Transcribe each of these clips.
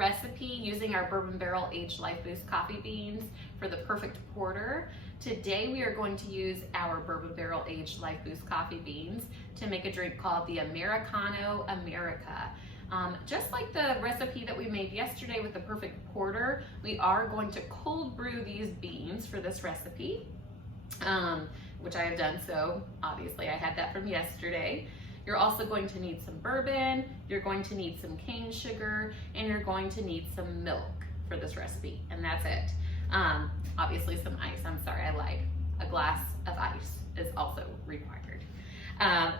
recipe using our bourbon barrel aged LifeBoost coffee beans for the perfect porter. Today we are going to use our bourbon barrel aged LifeBoost coffee beans to make a drink called the Americano America. Just like the recipe that we made yesterday with the perfect porter, we are going to cold brew these beans for this recipe, which I have done, so obviously I had that from yesterday. You're also going to need some bourbon, you're going to need some cane sugar, and you're going to need some milk for this recipe, and that's it. Obviously some ice, I'm sorry, I lied. A glass of ice is also required.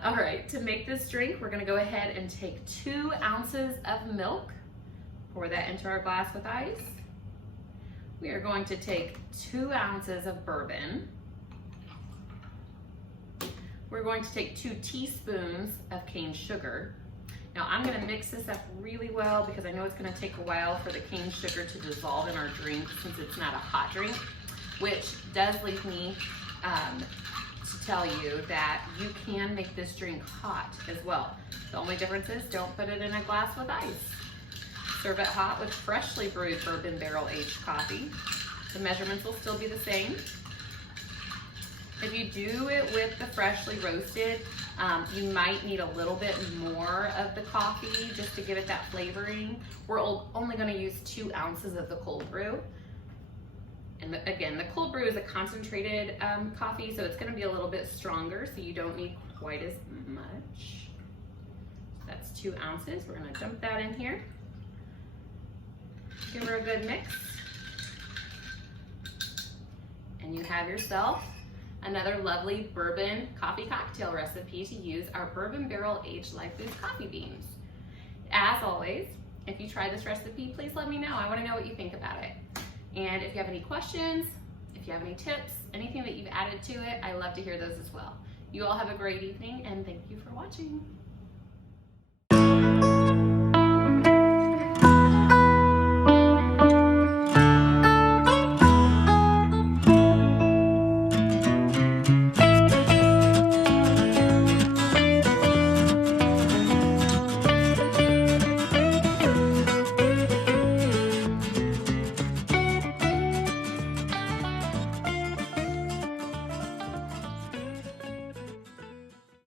All right, to make this drink, we're gonna go ahead and take 2 ounces of milk, pour that into our glass with ice. We are going to take 2 ounces of bourbon. We're going to take 2 teaspoons of cane sugar. Now I'm gonna mix this up really well because I know it's gonna take a while for the cane sugar to dissolve in our drink since it's not a hot drink, which does leave me to tell you that you can make this drink hot as well. The only difference is don't put it in a glass with ice. Serve it hot with freshly brewed bourbon barrel aged coffee. The measurements will still be the same. If you do it with the freshly roasted, you might need a little bit more of the coffee just to give it that flavoring. We're only gonna use 2 ounces of the cold brew. And again, the cold brew is a concentrated coffee, so it's gonna be a little bit stronger, so you don't need quite as much. So that's 2 ounces. We're gonna dump that in here. Give her a good mix. And you have yourself another lovely bourbon coffee cocktail recipe to use our bourbon barrel aged LifeBoost coffee beans. As always, if you try this recipe, please let me know. I wanna know what you think about it. And if you have any questions, if you have any tips, anything that you've added to it, I love to hear those as well. You all have a great evening and thank you for watching.